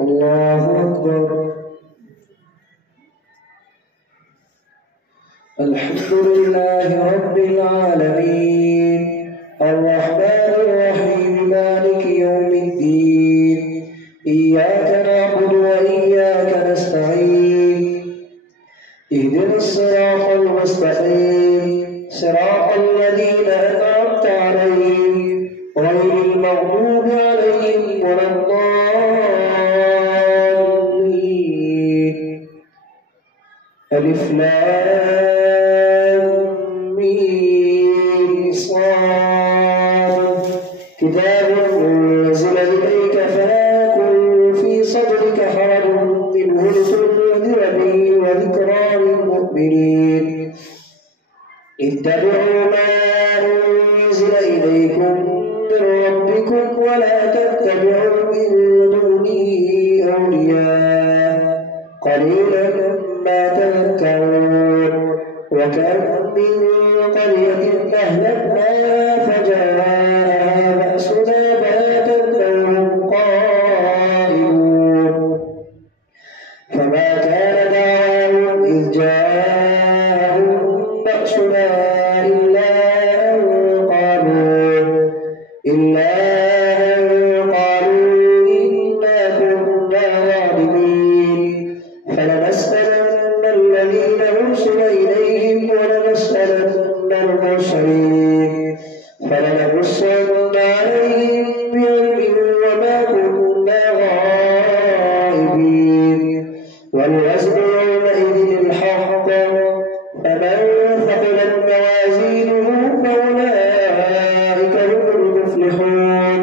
الله أكبر. الحمد لله رب العالمين الرحمن الرحيم مالك يوم الدين إياك نعبد وإياك نستعين اهدنا الصراط المستقيم صراط الذين أنعمت عليهم غير المغضوب عليهم ولا الضالين. ألف لام ميم صاد كتاب أنزل إليك فلا يكن في صدرك حرج منه لتنذر به وذكرى للمؤمنين. اتبعوا ما أنزل إليكم من ربكم ولا تتبعوا من دونه أولياء قليلا ما تذكرون. وكم من قرية أهلكناها فجاءها بأسنا بياتا فهم قائلون. فما كان دعواهم إذ جاءهم بأسنا إلا أن قالوا إنا كنا ظالمين. فلنسألن الذين أرسل إليهم ولنسألن المرسلين فلنقصن عليهم بعلم وما كنا غائبين. والوزن يومئذ الحق فمن ثقلت موازينه فأولئك هم المفلحون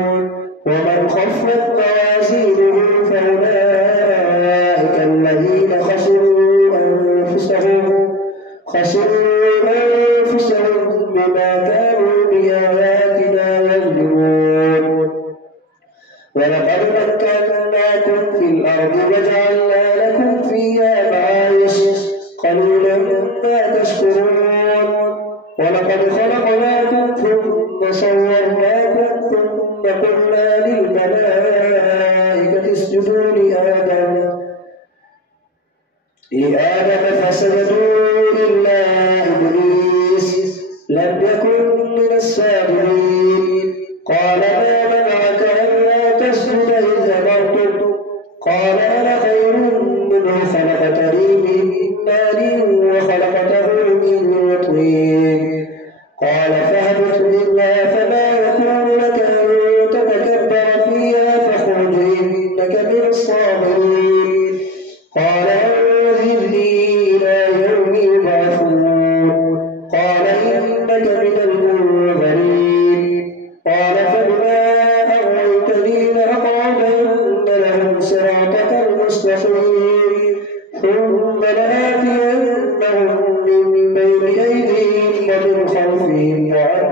ومن خفت موازينه فأولئك الذين خسروا أنفسهم بما كانوا بآياتنا يظلمون. ولقد مكناكم في الأرض وجعلنا لكم فيها معايش قليلا ما تشكرون. ولقد خلقناكم ثم صورناكم ثم قلنا للملائكة اسجدوا لآدم فسجدوا إلا إبليس لم يكن من الساجدين. قال ما منعك ألا تسجد إذ أمرتك؟ قال أنا خير منه خلقتني من نار وخلقته من طين. قال فاهبط منا فما يكون لك أن تتكبر فيها فاخرج إنك من الصاغرين. قال أنذرني إلى يوم يبعثون. قال إنك من المنذرين. قال فبما أغويتني لأقعدن لهم صراطك المستقيم ثم لآتينهم من بين أيديهم ومن خلفهم وعن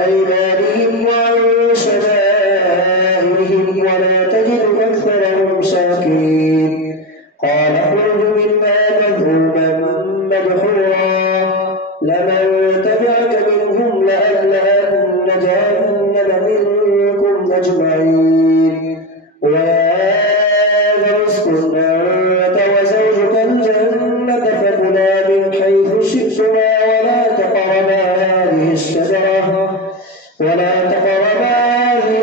أيمانهم وعن شمائلهم ولا تجد أكثرهم شاكرين. قال اخرج منها مذءوما مدحورا لمن تبعك منهم لأملأن جهنم منكم أجمعين. ويا آدم اسكن أنت وزوجك الجنة فكلا من حيث شئتما ولا تقربا هذه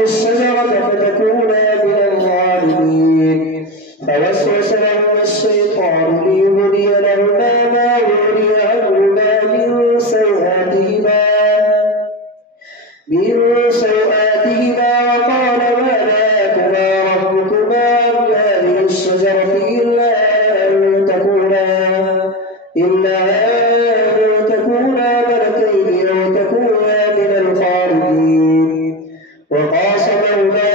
الشجرة فتكونا من الظالمين. فوسوس لهما الشيطان ليبدي لهما ما وري عنهما من سوآتهما وقال ما نهاكما ربكما عن هذه الشجرة إلا أن تكونا ملكين أو تكونا من الخالدين. وقاسمهما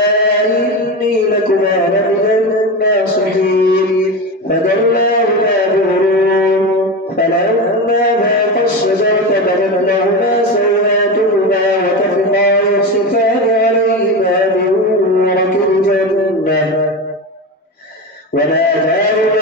إني لكما لمن الناصحين. فدلاهما بغرور فلما ذاقا الشجرة بدت لهما سوآتهما وطفقا يخصفان عليهما من ورق الجنة وناداهما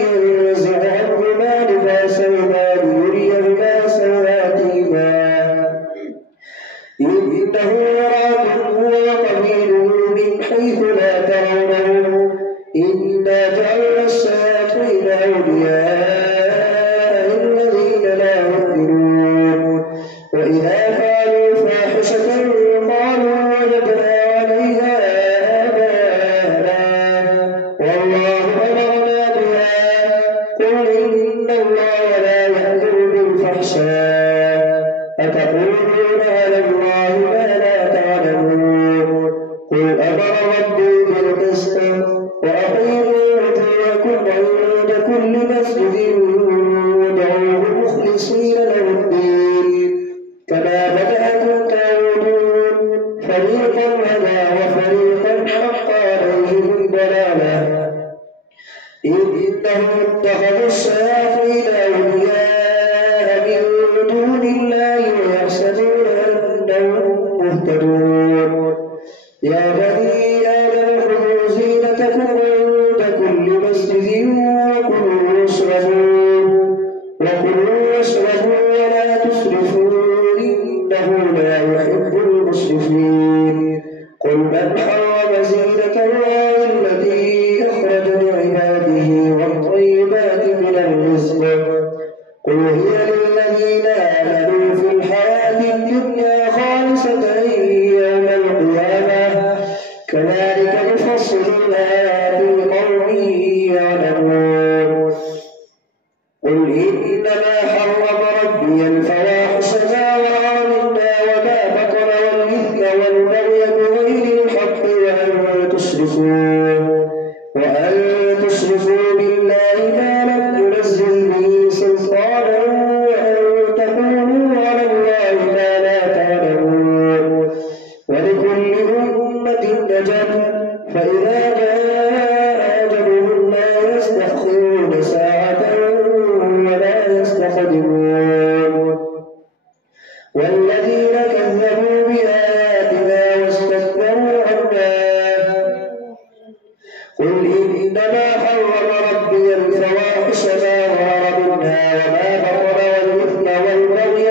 ينزع عنهما لباسهما ليريهما سوآتهما إنه يراكم هو وقبيله من حيث لا ترونهم إنا جعلنا الشياطين أولياء الذين لا يؤمنون وإذا فعلوا فاحشة قالوا وجدنا عليها آباءنا والله أمرنا بها قل إن الله لا يأمر بالفحشاء أتقولون على الله ما لا تعلمون قل أمر ربي بالقسط وأقيموا وجوهكم عند كل مسجد وادعوه مخلصين له الدين كما بدأكم تعودون فريقا هدى وفريقا حق عليهم الضلالة إنهم اتخذوا الشياطين أولياء من دون الله ويحسبون أنهم مهتدون يا بني آدم خذوا زينتكم عند كل مسجد وكلوا واشربوا ولا تسرفوا إنه لا يحب المسرفين قل من حرم زينة الله التي أخرج لعباده والطيبات من الرزق قل هي للذين آمنوا في الحياة الدنيا خالصة يوم القيامة كذلك نفصل الآيات لقوم يعلمون قل إنما حرم ربي الفواحش ما ظهر منها وما بطن والإثم والبغي بغير الحق وأن تشركوا بالله ما لم ينزل به سلطانا وأن تقولوا على الله ما لا تعلمون ولكل أمة أجل فإذا جاء أجلهم لا يستأخرون ساعة ولا يستقدمون والذين كذبوا بآياتنا واستكبروا عنها قل إنما حرم ربي الفواحش ما ظهر منها وما بطن والإثم والبغي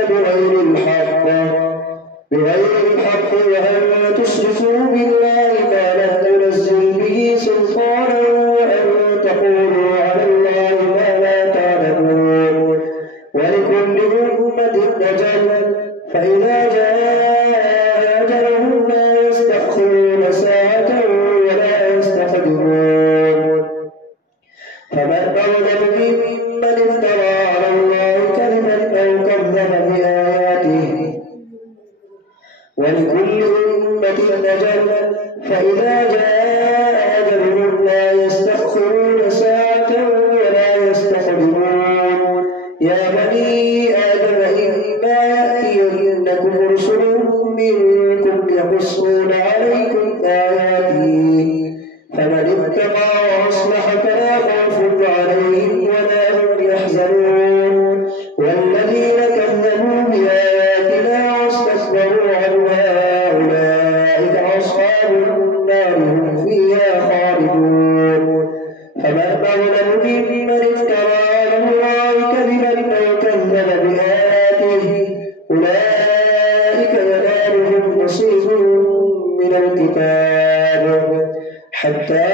بغير الحق وأن تشركوا بالله ما لم ينزل به سلطانا وأن تقولوا على الله ما لا تعلمون ولكل أمة أجل فإذا جاء أجلهم لا يستأخرون ساعة ولا يستقدمون فمن أظلم ممن افترى على الله كذبا أو كذب بآياته ولكل أمة أجل فإذا جاء أجلهم لا يستأخرون ساعة ولا يستقدمون يا بني آدم إما يأتينكم رسل منكم يقصون عليكم آياتي فمن اتقى وأصلح فلا خوف عليهم ولا هم يحزنون والذين كذبوا بآياتنا واستكبروا عنها أولئك أصحاب النار هم فيها خالدون فمن أظلم ممن افترى على الله كذبا أو كذب بآياته أولئك ينالهم نصيب من الكتاب حتى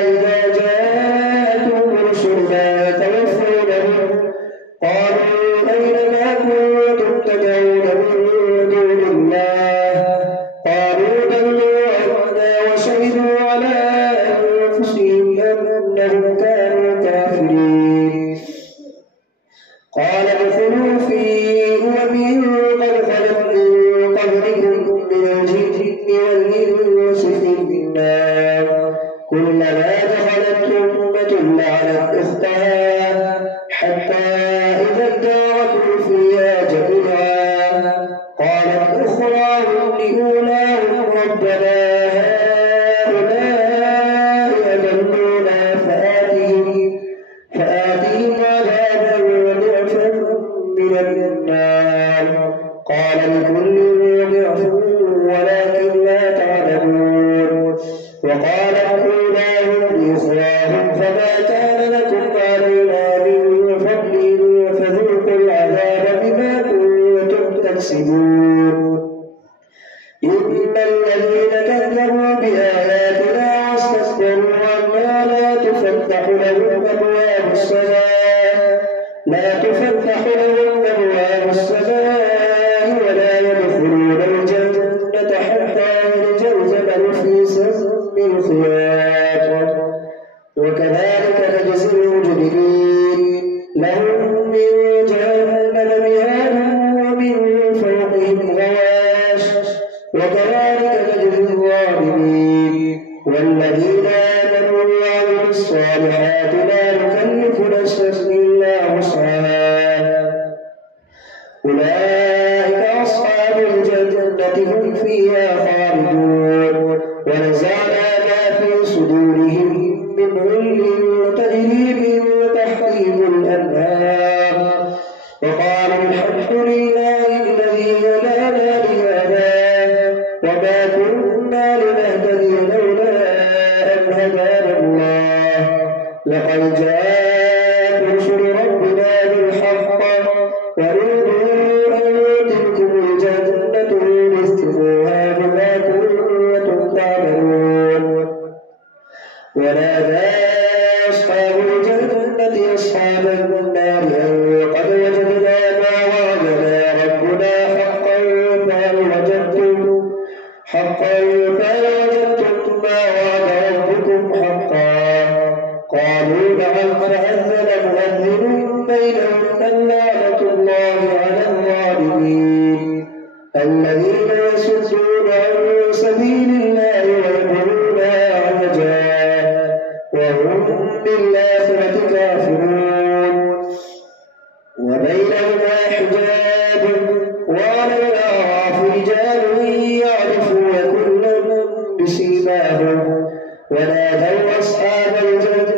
إذا جاءتهم رسلنا يتوفونهم قالوا أين ما كنتم تدعون من دون الله قالوا ضلوا عنا وشهدوا على أنفسهم أنهم كانوا كافرين قال ادخلوا في أمم قد خلت من قبلكم من الجن والإنس في النار كلما دخلت أمة لعنت أختها حتى إذا اداركوا فيها جميعا قالت أخراهم لأولاهم ربنا هؤلاء أضلونا فآتهم عذابا ضعفا من النار قال لكل ضعف ولكن لا تعلمون وقال أولاهم لإخواهم فما كان لكم عليهم علينا من فضل فذوقوا العذاب بما كنتم تكسبون. إن الذين كذبوا بآياتنا واستكبروا عنها لا تفتح لهم أبواب السماء ولا يدخلون الجنة حتى يلج الجمل في سم الخياط وكذلك نجزي المجرمين. لهم من جهنم مهاد ومن فوقهم غواش وكذلك نجزي الظالمين. والذين آمنوا وعملوا الصالحات لا نكلف نفسا إلا وسعها أولئك أصحاب الجنة هم فيها خالدون. ونزعنا ما في صدورهم من غل تجري من تحتهم الأنهار وقالوا الحمد لله الذي هدانا لهذا وما كنا لنهتدي لولا أن هدانا الله. لقد جاءت رسل ربنا بالحق ونودوا أن تلكم الجنة نورثكموها بما كنتم تعملون. ونادى أصحاب الجنة أصحاب النار أن قد وجدنا ما وعدنا ربنا حقا فهل وجدتم ما وعد ربكم حقا؟ قالوا نعم. فأذن مؤذن بينهم أن لعنة الله على الظالمين الذين يصدون عن سبيل الله ويبغونها عوجا وهم بالآخرة كافرون. وبينهما حجاب وعلى الأعراف رجال يعرفون كلا بسيماهم ونادوا أصحاب الجنة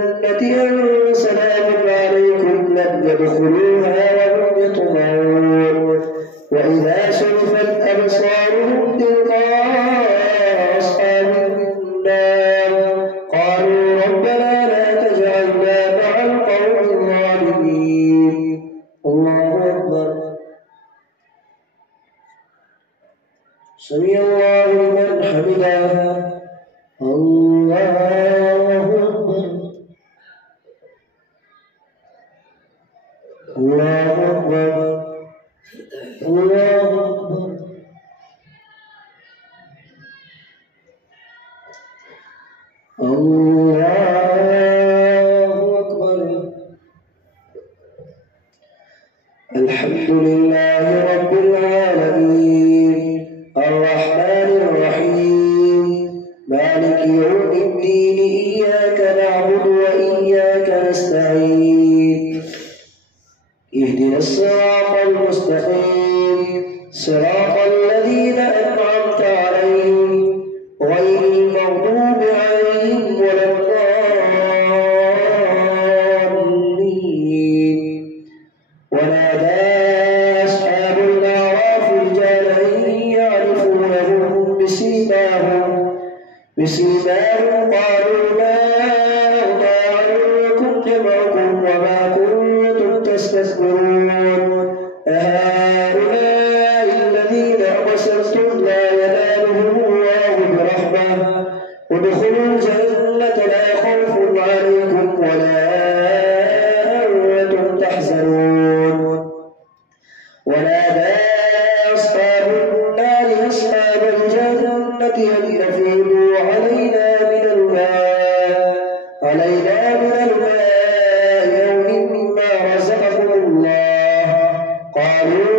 أن سلام عليكم لم يدخلوها وهم يطمعون. وإذا صرفت أبصارهم تلقاء أصحاب النار قالوا ربنا لا تجعلنا مع القوم الظالمين. الله أكبر. سمع الله لمن حمده. الله أكبر. الله أكبر. الله أكبر. الله أكبر. الحمد لله رب العالمين الرحمن الرحيم مالك يوم الدين إياك نعبد وإياك نستعين اهدنا الصراط المستقيم صراط الذين أنعمت عليهم غير المغضوب عليهم ولا الضالين. ونادى أصحاب الأعراف رجالا يعرفونهم بسيماهم قالوا ما أغنى عنكم جمعكم وما كنتم تستكبرون أهؤلاء الذين أقسمتم لا ينالهم الله برحمة ادخلوا الجنة لا خوف عليكم ولا أنتم تحزنون. ونادى أصحاب النار أصحاب الجنة أن أفيضوا علينا من الماء يوم مما رزقكم الله قالوا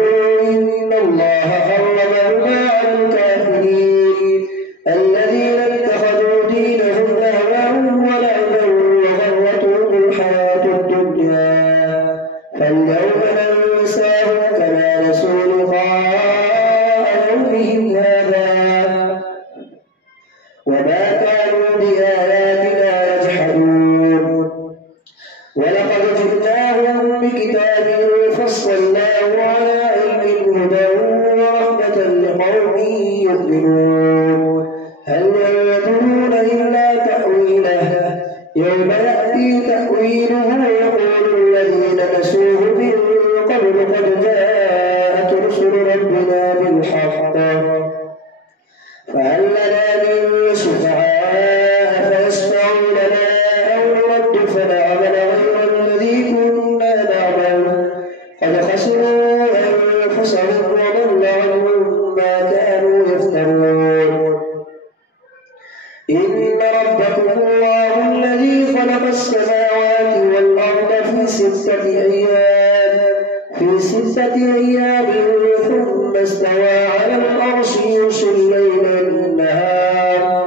إن الله حرمهما على الكافرين الذين اتخذوا دينهم لهوا ولعبا وغرتهم الحياة الدنيا فاليوم ننساهم كما نسوا لقاء يومهم هذا وما كانوا بآياتنا يجحدون. ولقد جئناهم بكتاب فصلناه على علم هدى ورحمة لقوم يؤمنون. هل ينظرون إلا تأويله يوم يأتي تأويله يقول في ستة أيام ثم استوى على العرش يغشي الليل النهار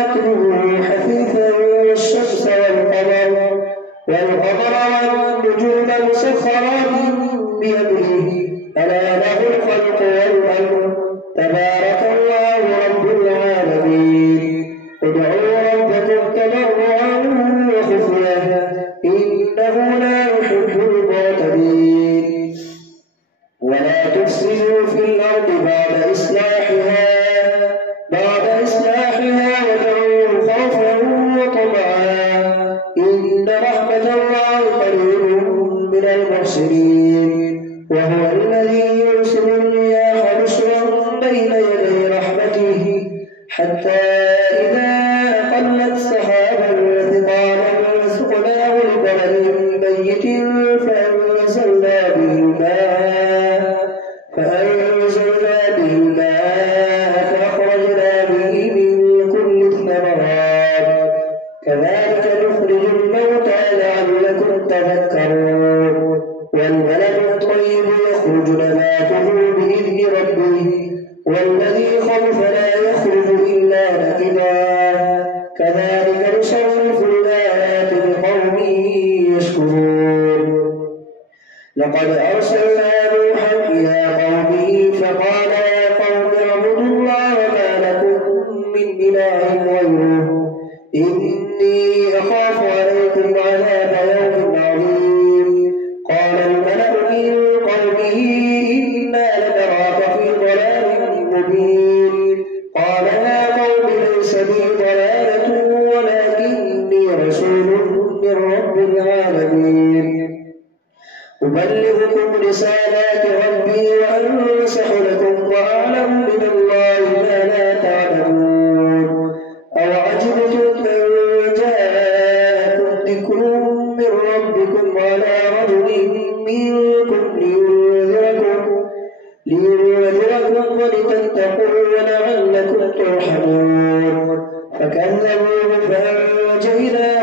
يطلبه حثيثا والشمس والقمر والنجوم مسخرات بأمره ألا له الخلق والأمر تبارك الله رب العالمين ادعوا ربكم تضرعا وخفية إنه لا يحب المعتدين ولا تفسدوا في الأرض بعد إصلاحها وادعوه خوفا وطمعا إن رحمة الله قريب من المحسنين وهو الذي يرسل الرياح بشرا بين يدي رحمته حتى إذا أقلت سحابا ثقالا سقناه لبلد ميت فأنزلنا به الماء فأخرجنا به من كل الثمرات كذلك نخرج الموتى لعلكم تذكرون والبلد الطيب يخرج نباته بإذن ربه والذي خبث لا يخرج إلا نكدا كذلك نصرف الآيات لقوم يشكرون لقد أرسلنا نوحا إلى قومه فقال يا قوم اعبدوا الله ما لكم من إله غيره إني أخاف عليكم عذاب يوم عظيم قال الملأ من قومه إنا لنراك في ضلال مبين قال يا قوم ليس بي ضلالة ولكني رسول من رب العالمين أبلغكم رسالات ربي وأنصح لكم وأعلم من الله ما لا تعلمون أوعجبتم أن جاءكم ذكر من ربكم على رجل منكم لينذركم ولتتقوا ولعلكم ترحمون فكذبوه فأنجيناه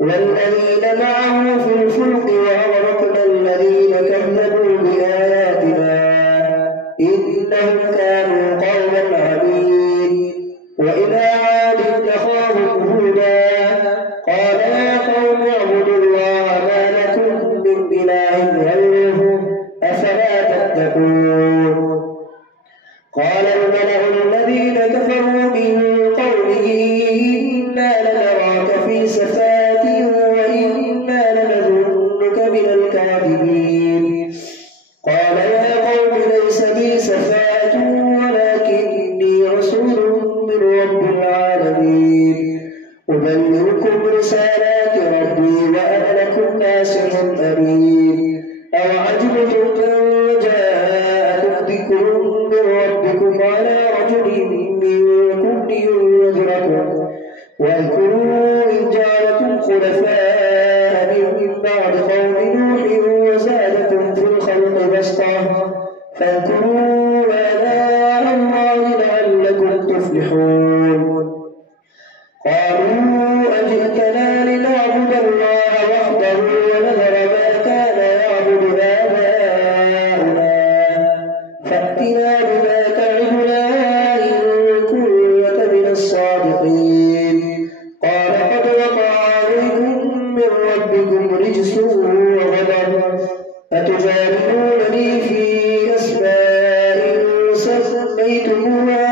والذين معه في الفلك وأغرقنا الذين كذبوا بآياتنا إنهم كانوا قوما عمين وإلى عاد أخاهم هودا قال يا قوم اعبدوا الله ما لكم من إله غيره أفلا تتقون قال الملأ الذين كفروا من قومه إنا لنراك في سفاهة وإنا لنظنك من الكاذبين قال يا قوم ليس بي سفاهة ولكني رسول من رب العالمين أبلغكم رسالات ربي وأنا لكم ناصح أمين أوعجبتم أن جاءكم ذكر من ربكم على رجل منكم لينذركم واذكروا إذ جعلكم خلفاء من بعد قوم نوح وزادكم في الخلق بسطة فاذكروا آلاء الله لعلكم تفلحون قالوا أجئتنا لنعبد الله وحده ونذر ما كان يعبد آباؤنا فأتنا بما تعدنا إن كنت من الصادقين قال قد وقع عليكم من ربكم رجس وغضب أتجادلونني في أسماء سميتموها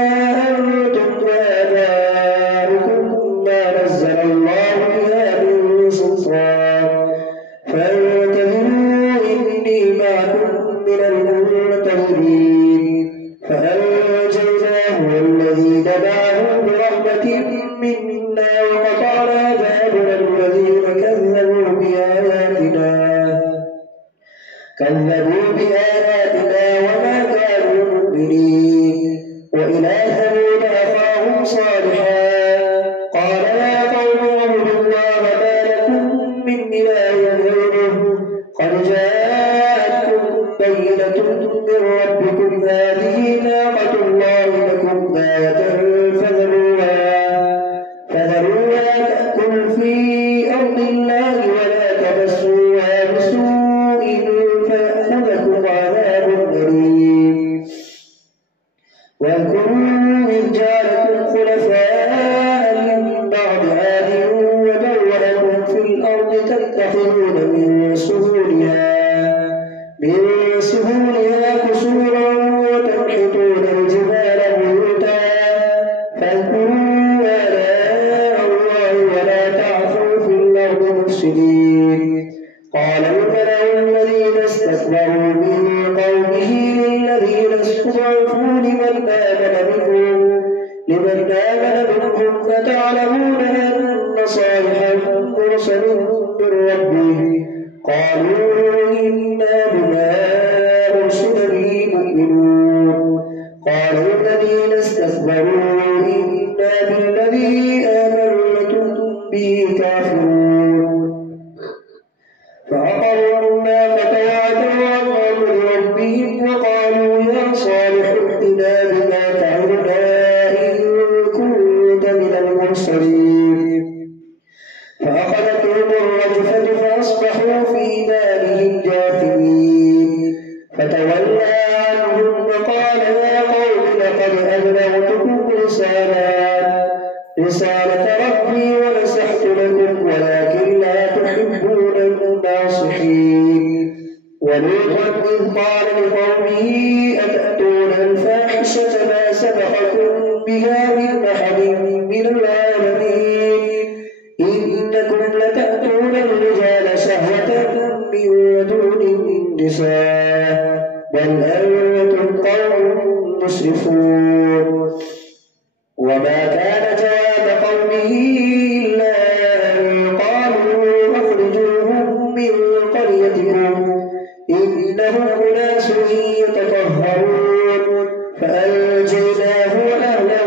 أنتم وآباؤكم ما نزل الله بها من سلطان فانتظروا إني معكم من المنتظرين فأنجيناه والذين معه برحمة منا وقطعنا دابر الذين كذبوا بآياتنا وما كانوا مؤمنين وإلى ثمود أخاهم صالحا قال يا قوم اعبدوا الله ما لكم من إله غيره قد جاءتكم بينة من ربكم هذه ناقة الله لكم آية فذروها يعلمون أن صالحا مرسل من ربه قالوا إنا بما أرسل به مؤمنون قال الذين استكبروا إنا بالذي آمنتم به كافرون فعقروا الناقة وعتوا عن أمر ربهم وقالوا يا صالح ائتنا بما تعدنا إن كنت من المرسلين فأخذتهم الرجفة فأصبحوا في دارهم جاثمين فتولى عنهم وقال يا قوم لقد أبلغتكم رسالة ربي ونصحت لكم ولكن لا تحبون الناصحين ولوطا إذ قال لقومه أتأتون الفاحشة ما سبقكم بها من أحد من العالمين إنكم لتأتون الرجال شهوة من دون النساء بل أنتم قوم مسرفون وما كان جواب قومه إلا أن قالوا أخرجوهم من قريتكم إنهم أناس يتطهرون فأنجيناه وأهله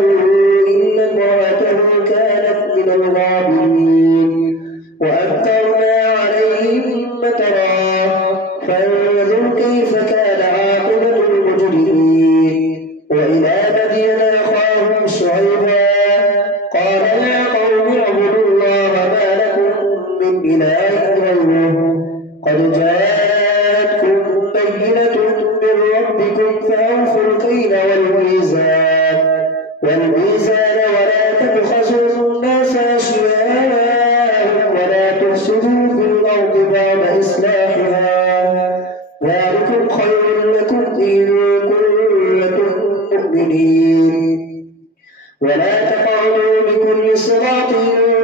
إلا امرأته كانت من الغابرين وأمطرنا عليهم مطرا فانظر كيف كان عاقبة المجرمين وإلى مدين أخاهم شعيبا قال يا قوم اعبدوا الله ما لكم من إله غيره قد جاءتكم بينة من ربكم فأوفوا الكيل والميزان ولا تبخسوا الناس أشياءهم ولا تفسدوا في الأرض بعد إصلاحها ذلكم خير لكم إن كنتم مؤمنين ولا تقعدوا بكل صراط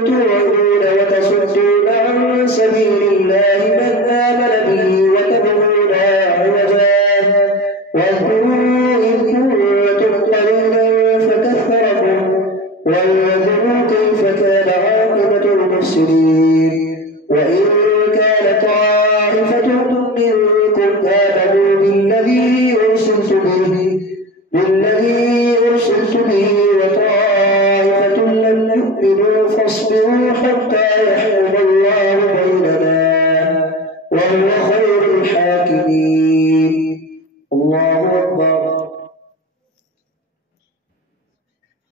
توعدون وتصدون عن سبيل الله من آمن به وتبغونها عوجا واذكروا إذ كنتم قليلا فكثركم وانظروا كيف كان عاقبة المفسدين وإن كان طائفة منكم آمنوا بالذي أرسلت به وطائفة لم يؤمنوا فاصبروا